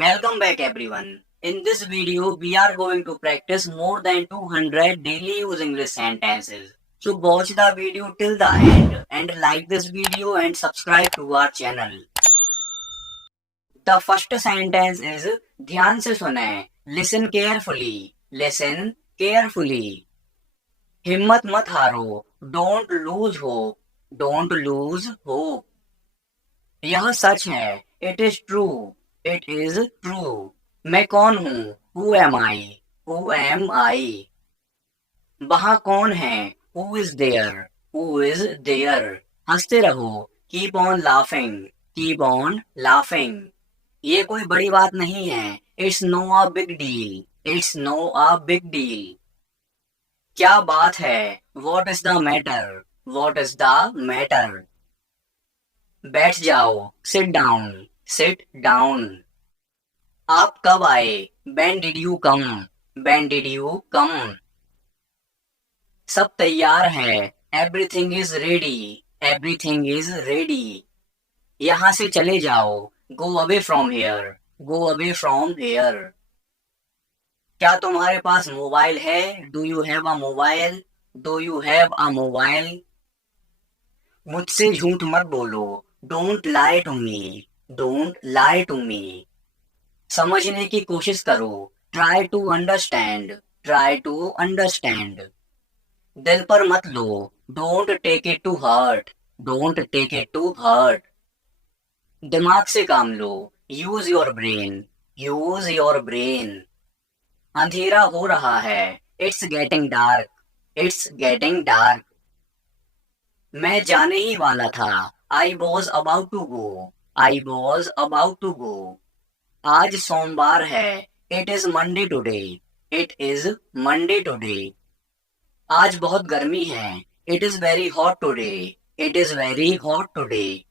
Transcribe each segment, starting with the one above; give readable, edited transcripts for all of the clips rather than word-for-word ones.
Welcome back everyone. In this video, we are going to practice more than 200 daily use English sentences. So watch the video till the end and like this video and subscribe to our channel. The first sentence is ध्यान से सुने. Listen carefully. Listen carefully. हिम्मत मत हारो. Don't lose hope. Don't lose hope. यह सच है. It is true. It is true. मैं कौन हूँ? Who am I? Who am I? वहाँ कौन है? Who is there? Who is there? हंसते रहो. Keep on laughing. Keep on laughing. ये कोई बड़ी बात नहीं है. It's no a big deal. It's no a big deal. क्या बात है? What is the matter? What is the matter? बैठ जाओ. Sit down. Sit down. आप कब आए? When did you come? When did you come? सब तैयार है. Everything is ready. Everything is ready. यहाँ से चले जाओ. Go away from here. Go away from here. क्या तुम्हारे पास मोबाइल है? Do you have a mobile? Do you have a mobile? मुझसे झूठ मत बोलो. Don't lie to me. Don't lie to me. समझने की कोशिश करो. Try to understand. Try to understand. दिल पर मत लो. Don't take it to heart. Don't take it to heart. दिमाग से काम लो. Use your brain. Use your brain. अंधेरा हो रहा है. It's getting dark. It's getting dark. मैं जाने ही वाला था. I was about to go. I was about to go. आज सोमवार है. It is Monday today. It is Monday today. आज बहुत गर्मी है. It is very hot today. It is very hot today.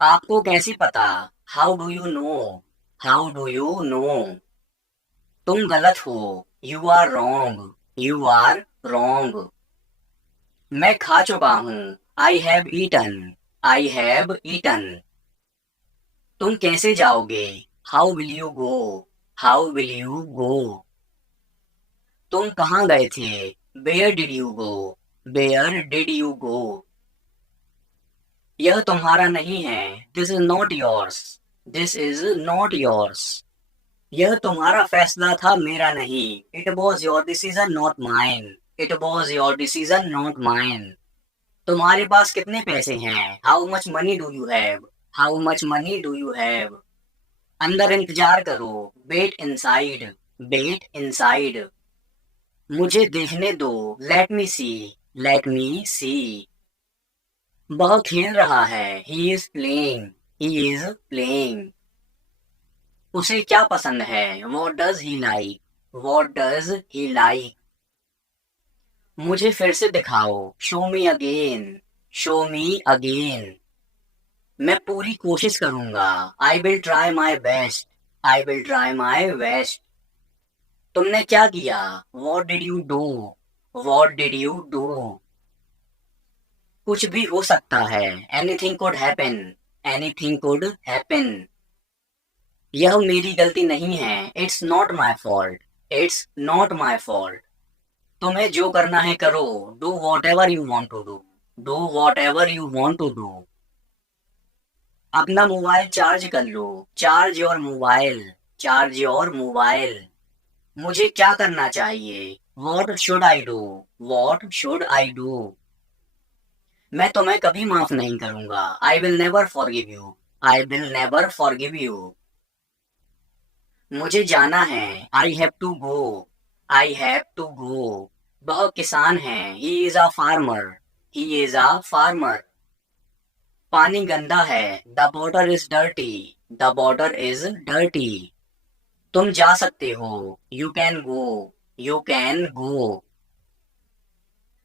आपको कैसे पता? How do you know? How do you know? तुम गलत हो. You are wrong. You are wrong. मैं खा चुका हूँ. I have eaten. I have eaten. तुम कैसे जाओगे? How will you go? How will you go? तुम कहाँ गए थे? Where did you go? Where did you go? यह तुम्हारा नहीं है. This is not yours. This is not yours. यह तुम्हारा फैसला था, मेरा नहीं. It was your decision, not mine. It was your decision, not mine. तुम्हारे पास कितने पैसे हैं? How much money do you have? How much money do you have? अंदर इंतजार करो. Wait inside. Wait inside. मुझे देखने दो. Let me see. Let me see. वह खेल रहा है. He is playing. He is playing. उसे क्या पसंद है? What does he like? What does he like? मुझे फिर से दिखाओ. Show me again. Show me again. मैं पूरी कोशिश करूंगा. I will try my best. I will try my best. तुमने क्या किया? What did you do? What did you do? कुछ भी हो सकता है. Anything could happen. Anything could happen. यह मेरी गलती नहीं है. It's not my fault. It's not my fault. तुम्हें जो करना है करो. Do whatever you want to do. Do whatever you want to do. अपना मोबाइल चार्ज कर लो. Charge your mobile. Charge your mobile. मुझे क्या करना चाहिए? What should I do? What should I do? मैं तुम्हें कभी माफ नहीं करूंगा. I will never forgive you. I will never forgive you. मुझे जाना है. I have to go. I have to go. वह किसान है. He is a farmer. He is a farmer. पानी गंदा है. The water is dirty. The water is dirty. तुम जा सकते हो. You can go. You can go.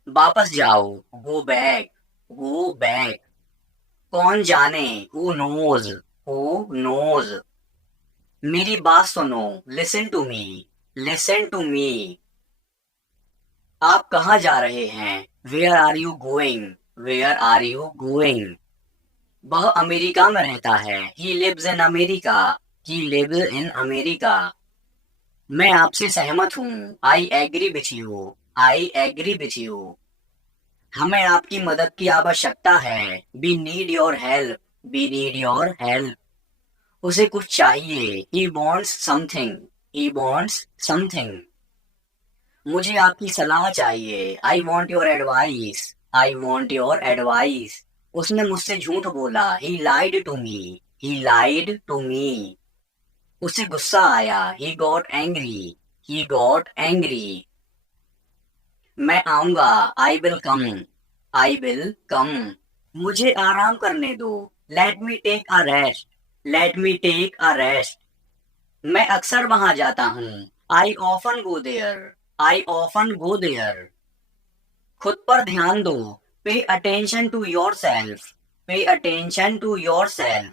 वापस जाओ. Go back. Go back. कौन जाने? Who knows? Who knows? मेरी बात सुनो. Listen to me. Listen to me. आप कहाँ जा रहे हैं? Where are you going? Where are you going? वह अमेरिका में रहता है. He lives in America. he lives in America. मैं आपसे सहमत हूँ, I agree with you. I agree with you. हमें आपकी मदद की आवश्यकता है, we need your help. We need your help. उसे कुछ चाहिए, he wants something. He wants something. मुझे आपकी सलाह चाहिए, I want your advice. I want your advice. उसने मुझसे झूठ बोला, he lied to me. He lied to me. उसे गुस्सा आया, he got angry. He got angry. मैं आऊंगा, I will come. I will come. मुझे आराम करने दो, let me take a rest. Let me take a rest. मैं अक्सर वहां जाता हूँ, I often go there. I often go there. खुद पर ध्यान दो, pay attention to yourself. Pay attention to yourself.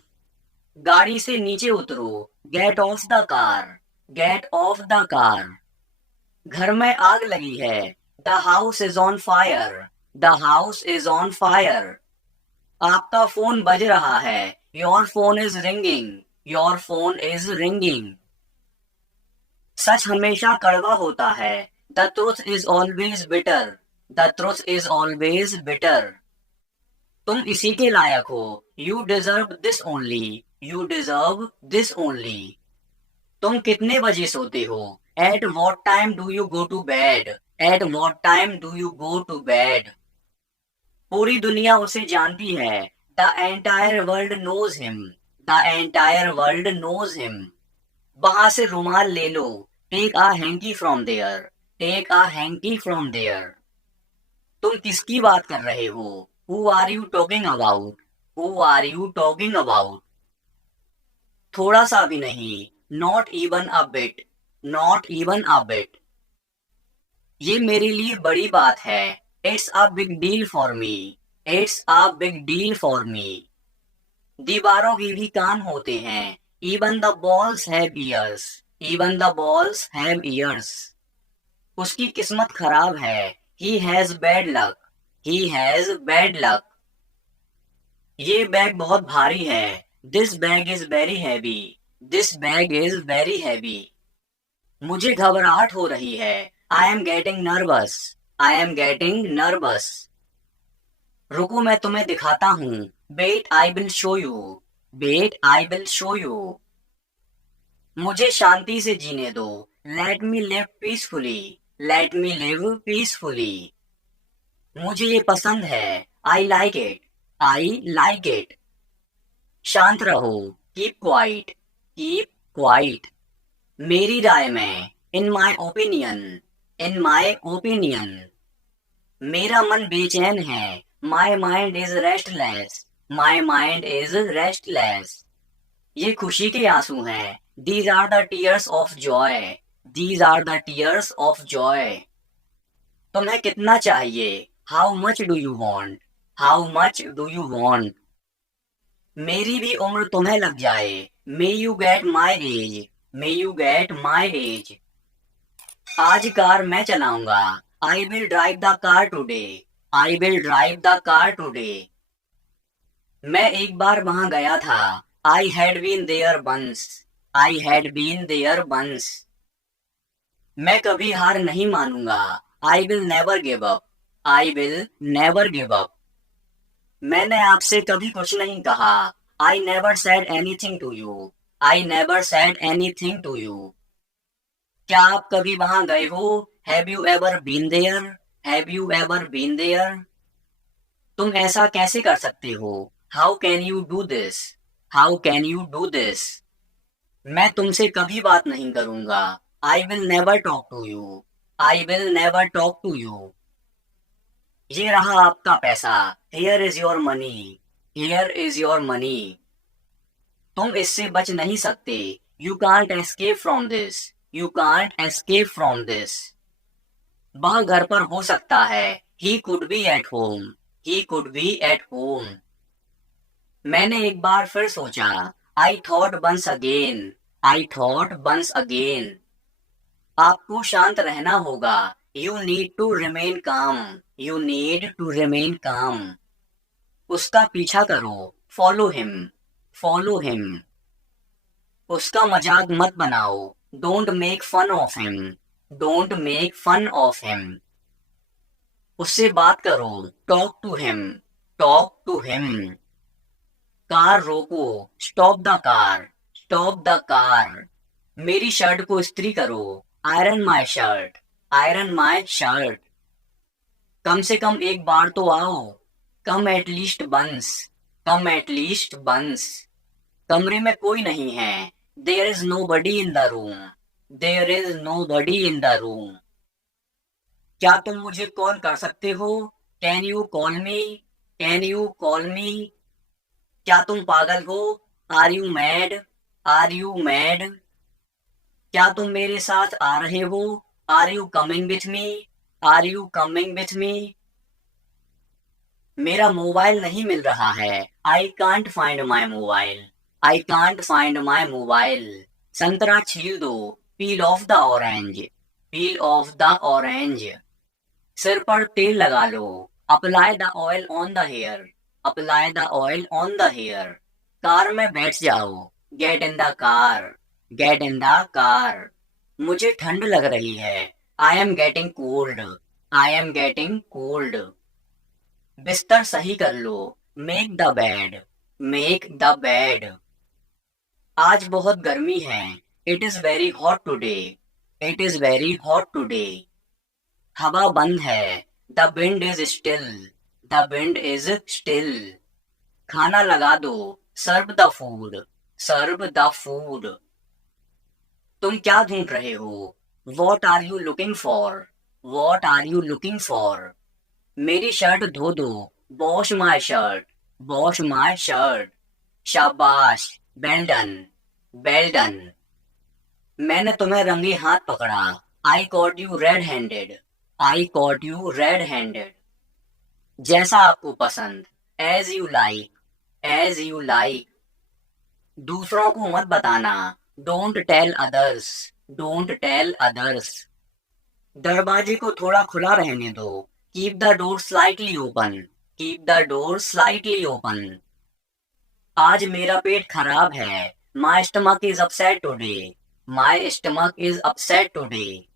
गाड़ी से नीचे उतरो, get off the car. Get off the car. घर में आग लगी है, the house is on fire. The house is on fire. आपका फोन बज रहा है, your phone is ringing. Your phone is ringing. सच हमेशा कड़वा होता है, the truth is always bitter. The truth is always bitter. तुम इसी के लायक हो, you deserve this only. You deserve this only. तुम कितने बजे सोते हो, at what time do you go to bed? At what time do you go to bed? पूरी दुनिया उसे जानती है, the entire world knows him. The entire world knows him. वहां से रुमाल ले लो, take a hanky from there. Take a hanky from there. तुम किसकी बात कर रहे हो, who are you talking about? Who are you talking about? थोड़ा सा भी नहीं, not even a bit. Not even a bit. ये मेरे लिए बड़ी बात है, it's a big deal for me. It's a big deal for me. दीवारों के भी कान होते हैं, even the balls have ears. Even the balls have ears. उसकी किस्मत खराब है, he has bad luck. He has bad luck. ये बैग बहुत भारी है, this bag is very heavy. This bag is very heavy. मुझे घबराहट हो रही है, I am getting nervous. I am getting nervous. रुको मैं तुम्हें दिखाता हूँ, wait I will show you. Wait I will show you. मुझे शांति से जीने दो, let me live peacefully. Let me live peacefully. मुझे ये पसंद है, I like it. I like it. शांत रहो, keep quiet. Keep quiet. मेरी राय में, in my opinion. In my opinion. मेरा मन बेचैन है, my mind is restless. My mind is restless. ये खुशी के आंसू हैं, these are the tears of joy. These are the tears of joy. तुम्हें कितना चाहिए, how much do you want? How much do you want? मेरी भी उम्र तुम्हें लग जाए, may you get my age. May you get my age. आज कार मैं चलाऊंगा, I will drive the car today. I will drive the car today. मैं एक बार वहां गया था, I had been there once. I had been there once. मैं कभी हार नहीं मानूंगा, I will never give up. I will never give up. मैंने आपसे कभी कुछ नहीं कहा, I never said anything to you. I never said anything to you. क्या आप कभी वहां गए हो, have you ever been there? Have you ever been there? तुम ऐसा कैसे कर सकते हो, how can you do this? How can you do this? मैं तुमसे कभी बात नहीं करूंगा, I will never talk to you. I will never talk to you. ये रहा आपका पैसा, here is your money. Here is your money. तुम इससे बच नहीं सकते, you can't escape from this. You can't escape from this. वह घर पर हो सकता है, he could be at home. He could be at home. मैंने एक बार फिर सोचा, I thought once again. I thought once again. आपको शांत रहना होगा, you need to remain calm. You need to remain calm. उसका पीछा करो, follow him. Follow him. उसका मजाक मत बनाओ, don't make fun of him, don't make fun of him. उससे बात करो, talk to him, talk to him. Car रोको, stop the car, stop the car. मेरी शर्ट को इस्त्री करो, iron my shirt, iron my shirt. कम से कम एक बार तो आओ, come at least once, come at least once. कमरे में कोई नहीं है, there is nobody in the room, there is nobody in the room. क्या तुम मुझे कॉल कर सकते हो, can you call me, can you call me. क्या तुम पागल हो, are you mad, are you mad. क्या तुम मेरे साथ आ रहे हो, are you coming with me, are you coming with me. मेरा मोबाइल नहीं मिल रहा है, I can't find my mobile, I can't find my mobile. संतरा छील दो, peel off the orange, peel off the orange. सिर पर तेल लगा लो, apply the oil on the hair, apply the oil on the hair. Car में बैठ जाओ, get in the car, get in the car. मुझे ठंड लग रही है, I am getting cold, I am getting cold. बिस्तर सही कर लो, make the bed, make the bed. आज बहुत गर्मी है, it is very hot today, it is very hot today. हवा बंद है, the wind is still, the wind is still. खाना लगा दो, serve the food, serve the food. तुम क्या ढूंढ रहे हो, what are you looking for, what are you looking for. मेरी शर्ट धो दो, wash my shirt, wash my shirt. शाबाश, वेल डन, वेल डन। मैंने तुम्हें रंगे हाथ पकड़ा, I caught you red handed, I caught you red handed. जैसा आपको पसंद, as you like, as you like. दूसरों को मत बताना, don't tell others, don't tell others. दरवाजे को थोड़ा खुला रहने दो, keep the door slightly open, keep the door slightly open. आज मेरा पेट खराब है, my stomach is upset today, my stomach is upset today.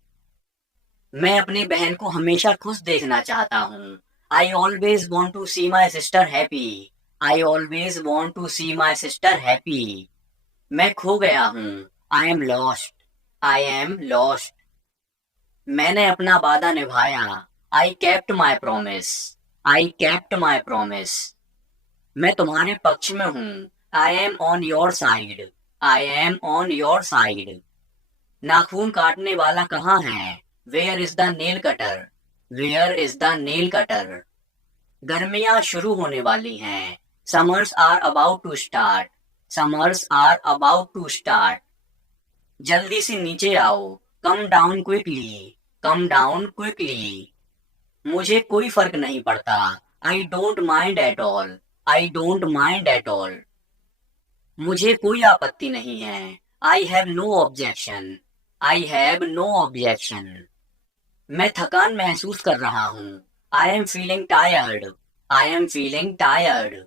मैं अपनी बहन को हमेशा खुश देखना चाहता हूँ, I always want to see my sister happy, I always want to see my sister happy. मैं खो गया हूँ, I am lost, I am lost. मैंने अपना वादा निभाया, I kept my promise, I kept my promise. मैं तुम्हारे पक्ष में हूँ, I am on your side, I am on your side. नाखून काटने वाला कहाँ है, where is the nail cutter, where is the nail cutter. गर्मियां शुरू होने वाली हैं, summers are about to start, summers are about to start. जल्दी से नीचे आओ, come down quickly, come down quickly. मुझे कोई फर्क नहीं पड़ता, I don't mind at all, I don't mind at all. मुझे कोई आपत्ति नहीं है, I have no objection, I have no objection. मैं थकान महसूस कर रहा हूँ, I am feeling tired, I am feeling tired.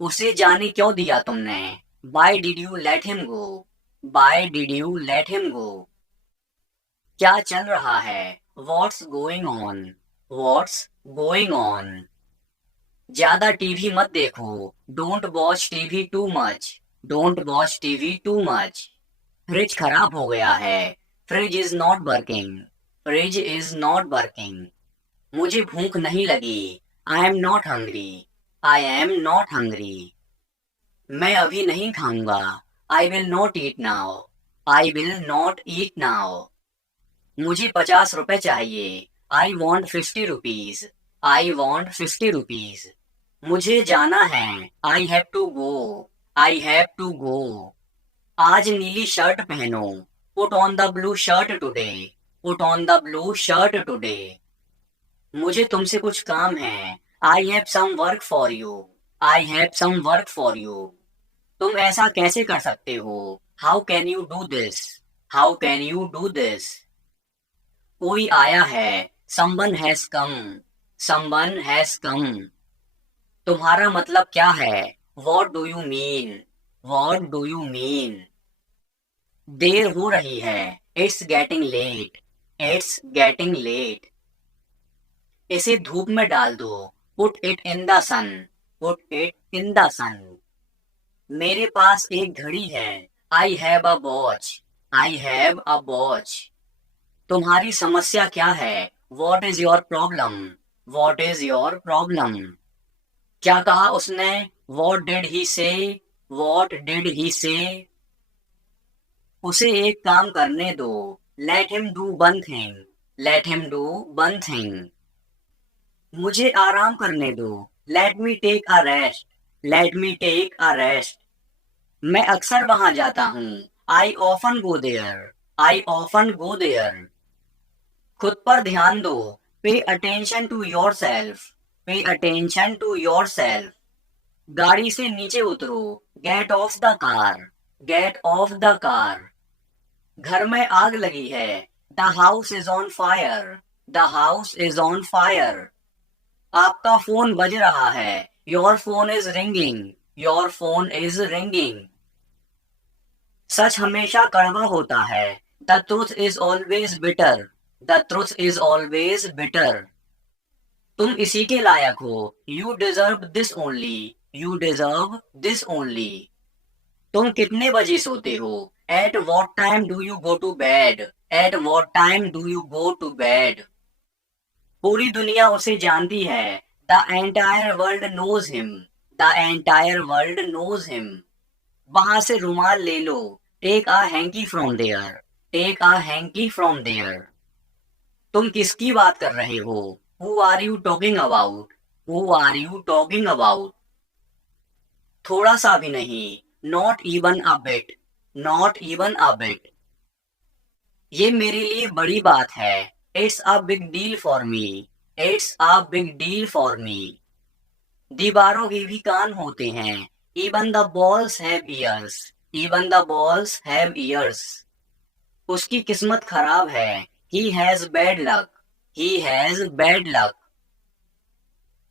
उसे जाने क्यों दिया तुमने, why did you let him go, why did you let him go. क्या चल रहा है, what's going on, what's going on. ज्यादा टीवी मत देखो, don't watch TV too much, don't watch TV too much. Fridge खराब हो गया है, fridge is not working, fridge is not working. मुझे भूख नहीं लगी, I am not hungry, I am not hungry. मैं अभी नहीं खाऊंगा, I will not eat now, I will not eat now. मुझे 50 रुपए चाहिए, I want 50 rupees, I want 50 rupees. मुझे जाना है, I have to go, I have to go. आज नीली शर्ट पहनो, put on the blue shirt today, put on the blue shirt today. मुझे तुमसे कुछ काम है, I have some work for you, I have some work for you. तुम ऐसा कैसे कर सकते हो, how can you do this, how can you do this. कोई आया है, someone has come, someone has कम। तुम्हारा मतलब क्या है, what do you mean, what do you mean. देर हो रही है, it's getting late, it's getting late. इसे धूप में डाल दो, put it in the sun, put it in the sun. मेरे पास एक घड़ी है, I have a watch, I have a watch. तुम्हारी समस्या क्या है, what is your problem, what is your problem. क्या कहा उसने, वॉट डिड ही से, वॉट डिड ही से। उसे एक काम करने दो, let him do one thing, let him do one thing. मुझे आराम करने दो, let me take a rest, let me take a rest. मैं अक्सर वहां जाता हूँ, I often go there, I often go there. खुद पर ध्यान दो, pay attention to yourself, pay attention to yourself. गाड़ी से नीचे उतरो, get off the car, get off the car. घर में आग लगी है, the house is on fire, the house is on fire. आपका फोन बज रहा है, your phone is ringing, your phone is ringing. सच हमेशा कड़वा होता है, the truth is always bitter, the truth is always bitter. तुम इसी के लायक हो, you deserve this only, you deserve this only. तुम कितने बजे सोते हो, at what time do you go to bed, at what time do you go to bed. पूरी दुनिया उसे जानती है, the entire world knows him, the entire world knows him. वहां से रुमाल ले लो, take a hankie from there, take a hankie from there. तुम किसकी बात कर रहे हो, who are you talking about, who are you talking about. थोड़ा सा भी नहीं, not even a bit, not even a bit. ये मेरे लिए बड़ी बात है, it's a big deal for me, it's a big deal for me. दीवारों के भी कान होते हैं, even the balls have years, even the balls have years. उसकी किस्मत खराब है, he has bad luck, he has bad luck.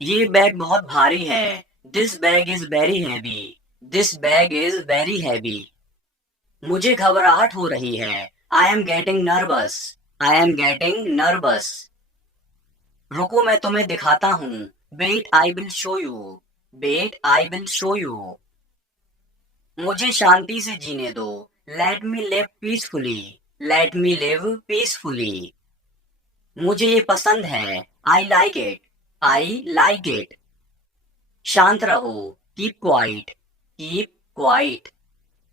ये बैग बहुत भारी है, this bag is very heavy, this bag is very heavy. मुझे घबराहट हो रही है, I am getting nervous, I am getting nervous. रुको मैं तुम्हें दिखाता हूँ, wait I will show you, wait I will show you. मुझे शांति से जीने दो, let me live peacefully, let me live peacefully. मुझे ये पसंद है, I like it, I like it. शांत रहो, कीप क्वाइट, कीप क्वाइट।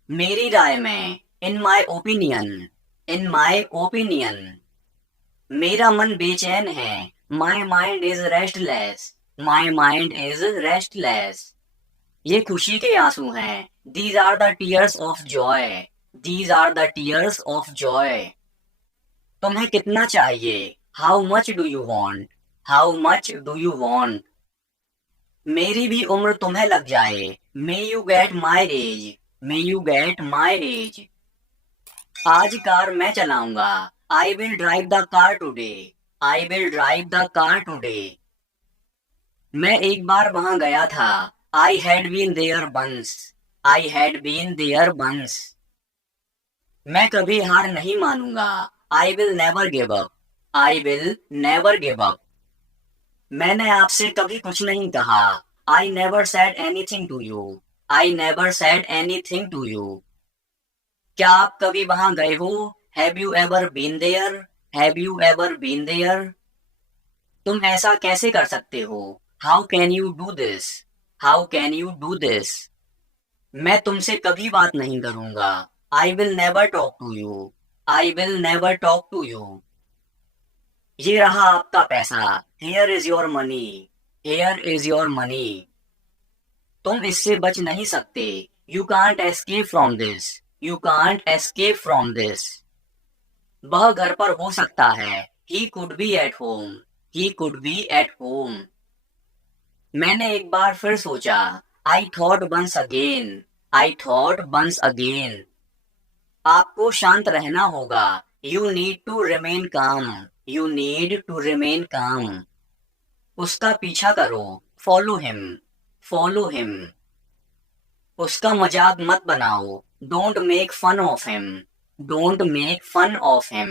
मेरी राय में, इन my opinion, in my opinion. मेरा मन बेचैन है, my mind is restless, my mind is restless. ये खुशी के आंसू हैं, these are the tears of joy, these are the tears of joy. तुम्हें कितना चाहिए, how much do you want, how much do you want. मेरी भी उम्र तुम्हें लग जाए, may you get my age, may you get my age. आज कार मैं चलाऊंगा, I will drive the car today, I will drive the car today. मैं एक बार वहां गया था, I had been there once, I had been there once. मैं कभी हार नहीं मानूंगा, I will never give up, I will never give up. मैंने आपसे कभी कुछ नहीं कहा, I never said anything to you, I never said anything to you. क्या आप कभी वहां गए हो, have you ever been there, have you ever been there. तुम ऐसा कैसे कर सकते हो, how can you do this, how can you do this. मैं तुमसे कभी बात नहीं करूंगा, I will never talk to you, I will never talk to you. ये रहा आपका पैसा, here is your money, here is your money. तुम इससे बच नहीं सकते, you can't escape from this, you can't escape from this. वह घर पर हो सकता है, he could be at home, he could be at home. मैंने एक बार फिर सोचा, I thought once again, I thought once again. आपको शांत रहना होगा, you need to remain calm, you need to remain calm. उसका पीछा करो, फॉलो हिम, फॉलो हिम। उसका मजाक मत बनाओ, don't make fun of him, don't make fun of him.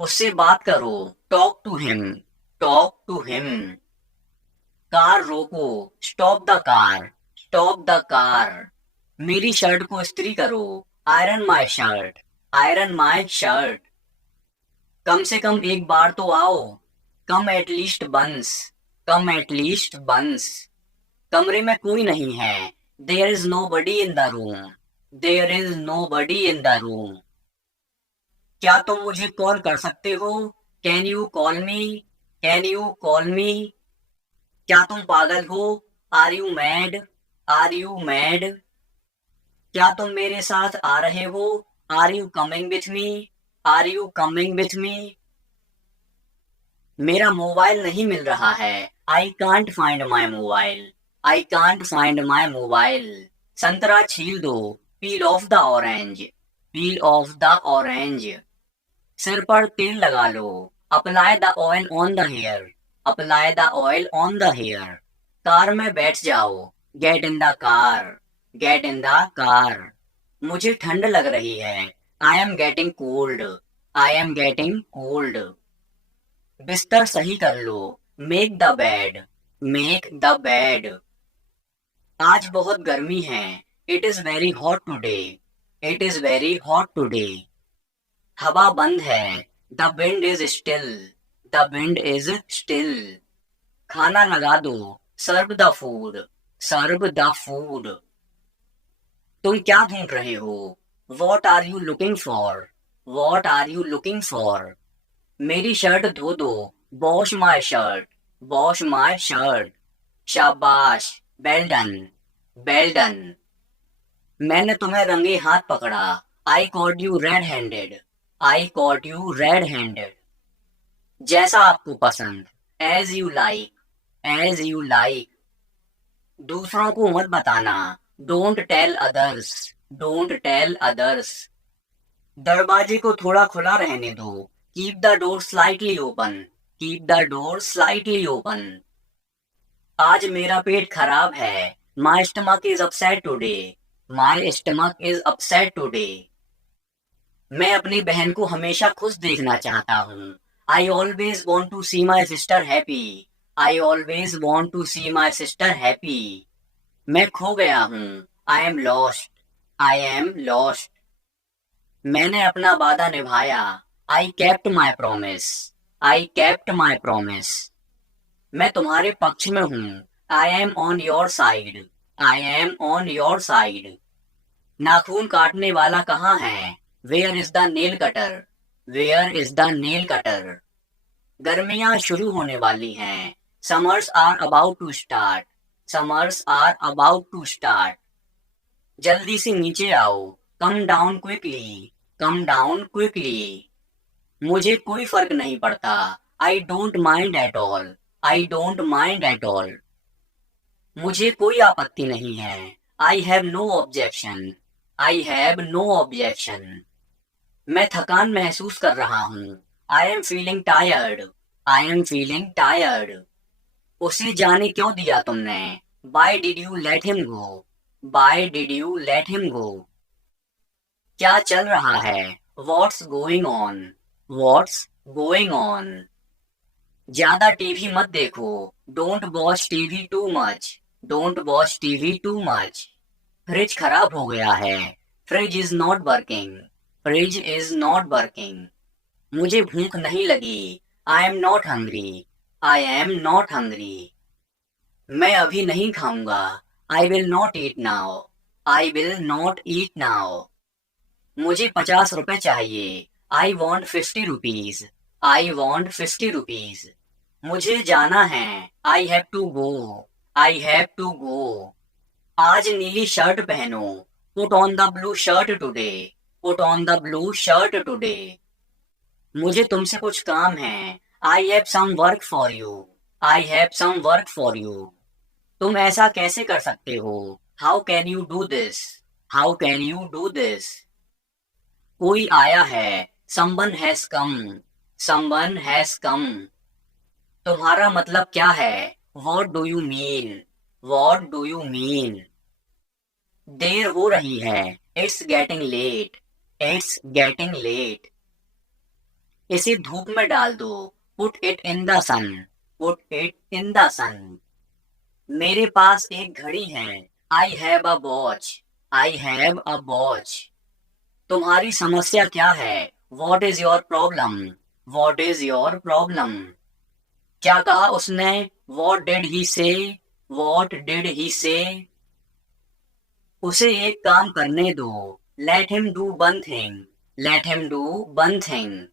उससे बात करो, talk to him, talk to him. Car रोको, stop the car, stop the car. मेरी शर्ट को इस्त्री करो, iron my shirt, iron my shirt. कम से कम एक बार तो आओ, come at least once, come at least once. कमरे में कोई नहीं है, there is nobody in the room, there is nobody in the room. क्या तुम मुझे कॉल कर सकते हो? Can you call me, can you call me. क्या तुम पागल हो? Are you mad, are you mad. क्या तुम मेरे साथ आ रहे हो? Are you coming with me, are you coming with me. मेरा मोबाइल नहीं मिल रहा है, I can't find my mobile, I can't find my mobile. संतरा छील दो, peel off the orange, peel off the orange. सिर पर तेल लगा लो, apply the oil on the hair, apply the oil on the hair. Car में बैठ जाओ, get in the car, get in the car. मुझे ठंड लग रही है, I am getting cold, I am getting cold. बिस्तर सही कर लो, make the bed, make the bed. आज बहुत गर्मी है, it is very hot today, it is very hot today. हवा बंद है, the wind is still, the wind is still. खाना लगा दो, serve the food, serve the food. तुम क्या ढूंढ रहे हो? What are you looking for, what are you looking for. मेरी शर्ट धो दो, wash my shirt, wash my shirt. शाबाश, वेल डन, वेल डन। मैंने तुम्हें रंगे हाथ पकड़ा, I caught you red handed, I caught you red handed. जैसा आपको पसंद, as you like, as you like. दूसरों को मत बताना, don't tell others, don't tell others. दरवाजे को थोड़ा खुला रहने दो, keep the door slightly open, keep the door slightly open. आज मेरा पेट खराब है, my stomach is upset today, my stomach is upset today. मैं अपनी बहन को हमेशा खुश देखना चाहता हूँ, I always want to see my sister happy, I always want to see my sister happy. मैं खो गया हूँ, I am lost, I am lost. मैंने अपना वादा निभाया, I kept my promise, I kept my promise. मैं तुम्हारे पक्ष में हूँ, I am on your side, I am on your side. नाखून काटने वाला कहाँ है? Where is the nail cutter, where is the nail cutter. गर्मियां शुरू होने वाली हैं, summers are about to start, summers are about to start. जल्दी से नीचे आओ, come down quickly, come down quickly. मुझे कोई फर्क नहीं पड़ता, I don't mind at all, I don't mind at all. मुझे कोई आपत्ति नहीं है, I have no objection, I have no objection. मैं थकान महसूस कर रहा हूँ, I am feeling tired, I am feeling tired. उसे जाने क्यों दिया तुमने? Why did you let him go, why did you let him go. क्या चल रहा है? What's going on, what's going on. ज्यादा टीवी मत देखो, don't watch TV too much, don't watch TV too much. Fridge खराब हो गया है, fridge is not working, fridge is not working. मुझे भूख नहीं लगी, I am not hungry, I am not hungry. मैं अभी नहीं खाऊंगा, I will not eat now, I will not eat now. मुझे 50 रुपए चाहिए, I want 50 rupees, I want 50 rupees. मुझे जाना है, I have to go, I have to go. आज नीली शर्ट पहनो, put on the blue shirt today, put on the blue shirt today. मुझे तुमसे कुछ काम है, I have some work for you, I have some work for you. तुम ऐसा कैसे कर सकते हो? How can you do this, how can you do this. कोई आया है, someone has come, someone has कम। तुम्हारा मतलब क्या है? What do you mean, what do you mean. देर हो रही है, it's getting late, it's getting late. इसे धूप में डाल दो। Put it in the sun. Put it in the sun. मेरे पास एक घड़ी है। I have a watch. I have a watch. तुम्हारी समस्या क्या है? What is your problem? What is your problem? क्या कहा उसने? वॉट डिड ही से? वॉट डिड ही से? उसे एक काम करने दो। Let him do one thing. Let him do one thing.